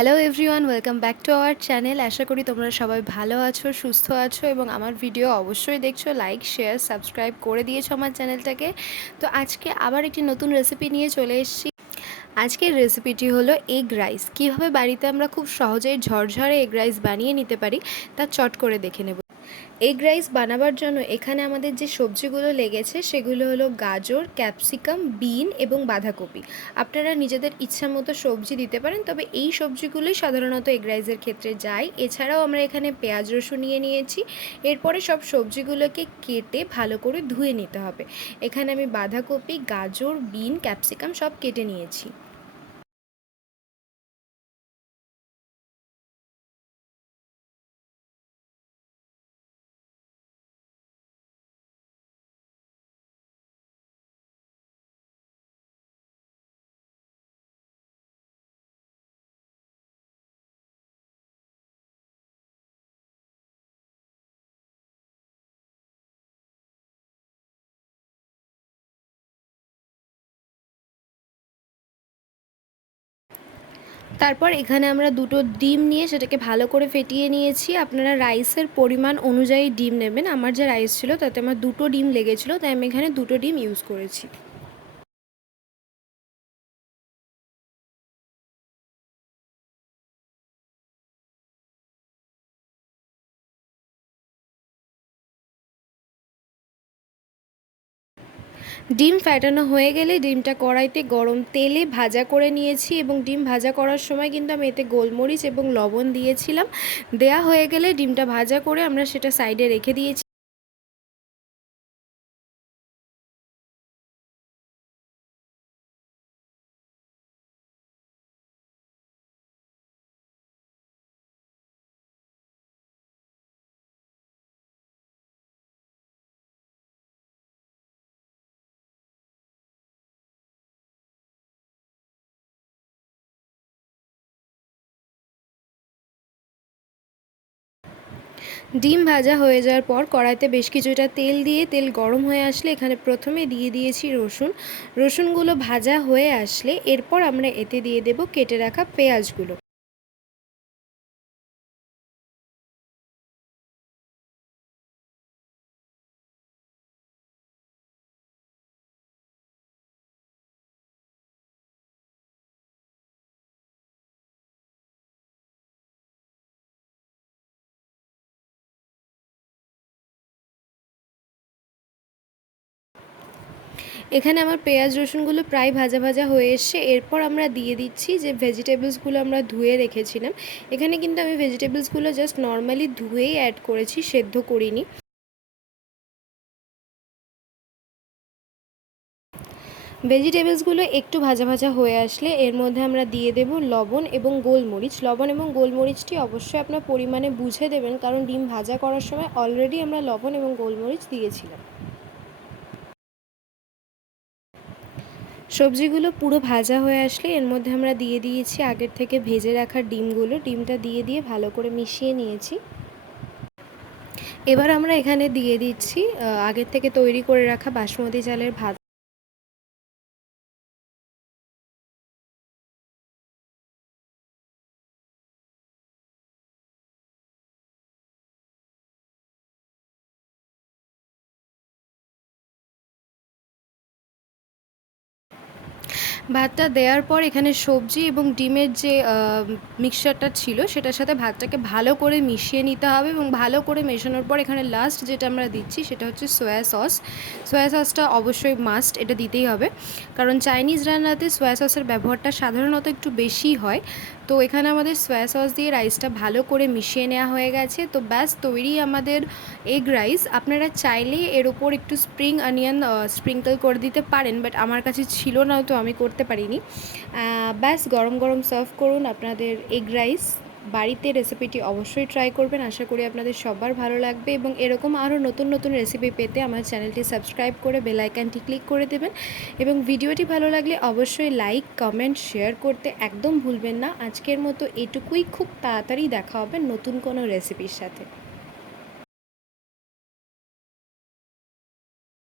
Hello everyone, welcome back to our channel. আশা করি তোমরা সবাই ভালো আছো, সুস্থ আছো এবং আমার ভিডিও অবশ্যই দেখছো। লাইক, শেয়ার, সাবস্ক্রাইব করে দিয়েছো আমার চ্যানেলটাকে। তো আজকে আবার একটি নতুন রেসিপি নিয়ে চলে এসেছি। আজকের রেসিপিটি হলো এগ রাইস। কীভাবে বাড়িতে আমরা খুব সহজেই ঝরঝরে এগ রাইস বানিয়ে নিতে পারি তা চট করে দেখে নেব। এগ রাইস বানাবার জন্য এখানে আমাদের যে সবজিগুলো লেগেছে সেগুলো হলো গাজর, ক্যাপসিকাম, বিন এবং বাঁধাকপি। আপনারা নিজেদের ইচ্ছা মতো সবজি দিতে পারেন, তবে এই সবজিগুলোই সাধারণত এগ রাইসের ক্ষেত্রে যায়। এছাড়াও আমরা এখানে পেঁয়াজ রসুন নিয়েছি। এরপরে সব সবজিগুলোকে কেটে ভালো করে ধুয়ে নিতে হবে। এখানে আমি বাঁধাকপি, গাজর, বিন, ক্যাপসিকাম সব কেটে নিয়েছি। তারপর এখানে আমরা দুটো ডিম নিয়ে সেটাকে ভালো করে ফেটিয়ে নিয়েছি। আপনারা রাইসের পরিমাণ অনুযায়ী ডিম নেবেন। আমার যে রাইস ছিল তাতে আমার দুটো ডিম লেগেছিলো, তাই আমি এখানে দুটো ডিম ইউজ করেছি। ডিম ফ্যাটানো হয়ে গেলে ডিমটা কড়াইতে গরম তেলে ভাজা করে নিয়েছি এবং ডিম ভাজা করার সময় কিন্তু আমি এতে গোলমরিচ এবং লবণ দিয়েছিলাম। দেয়া হয়ে গেলে ডিমটা ভাজা করে আমরা সেটা সাইডে রেখে দিয়েছি। ডিম ভাজা হয়ে যাওয়ার পর কড়াইতে বেশ কিছুটা তেল দিয়ে তেল গরম হয়ে আসলে এখানে প্রথমে দিয়ে দিয়েছি রসুন। রসুনগুলো ভাজা হয়ে আসলে এরপর আমরা এতে দিয়ে দেব কেটে রাখা পেঁয়াজগুলো। এখানে আমার পেঁয়াজ রসুনগুলো প্রায় ভাজা ভাজা হয়ে এসছে। এরপর আমরা দিয়ে দিচ্ছি যে ভেজিটেবলসগুলো আমরা ধুয়ে রেখেছিলাম। এখানে কিন্তু আমি ভেজিটেবলসগুলো জাস্ট নর্মালি ধুয়েই অ্যাড করেছি, সেদ্ধ করিনি। ভেজিটেবলসগুলো একটু ভাজা ভাজা হয়ে আসলে এর মধ্যে আমরা দিয়ে দেব লবণ এবং গোলমরিচ। লবণ এবং গোলমরিচটি অবশ্যই আপনার পরিমাণে বুঝে দেবেন, কারণ ডিম ভাজা করার সময় অলরেডি আমরা লবণ এবং গোলমরিচ দিয়েছিলাম। সবজিগুলো পুরো ভাজা হয়ে আসলে এর মধ্যে আমরা দিয়ে দিয়েছি আগের থেকে ভেজে রাখা ডিমগুলো। ডিমটা দিয়ে ভালো করে মিশিয়ে নিয়েছি। এবার আমরা এখানে দিয়ে দিচ্ছি আগের থেকে তৈরি করে রাখা বাসমতি চালের ভাত। ভাতটা দেওয়ার পর এখানে সবজি এবং ডিমের যে মিক্সচারটা ছিল সেটার সাথে ভাতটাকে ভালো করে মিশিয়ে নিতে হবে এবং ভালো করে মেশানোর পর এখানে লাস্ট যেটা আমরা দিচ্ছি সেটা হচ্ছে সয়া সস। সয়া সসটা অবশ্যই মাস্ট, এটা দিতেই হবে, কারণ চাইনিজ রান্নাতে সয়া সসের ব্যবহারটা সাধারণত একটু বেশিই হয়। তো এখানে আমাদের সয়া সস দিয়ে রাইসটা ভালো করে মিশিয়ে নেওয়া হয়ে গেছে। তো ব্যাস তৈরি আমাদের এগ রাইস। আপনারা চাইলে এর ওপর একটু স্প্রিং অনিয়ন স্প্রিঙ্কল করে দিতে পারেন, বাট আমার কাছে ছিল না তো আমি করতে পারিনি। ব্যাস গরম গরম সার্ভ করুন আপনাদের এগ রাইস। বাড়িতে রেসিপিটি অবশ্যই ট্রাই করবেন। আশা করি আপনাদের সবার ভালো লাগবে এবং এরকম আরও নতুন নতুন রেসিপি পেতে আমার চ্যানেলটি সাবস্ক্রাইব করে বেল আইকনটি ক্লিক করে দেবেন এবং ভিডিওটি ভালো লাগলে অবশ্যই লাইক, কমেন্ট, শেয়ার করতে একদম ভুলবেন না। আজকের মতো এটুকুই। খুব তাড়াতাড়ি দেখা হবে নতুন কোনো রেসিপির সাথে।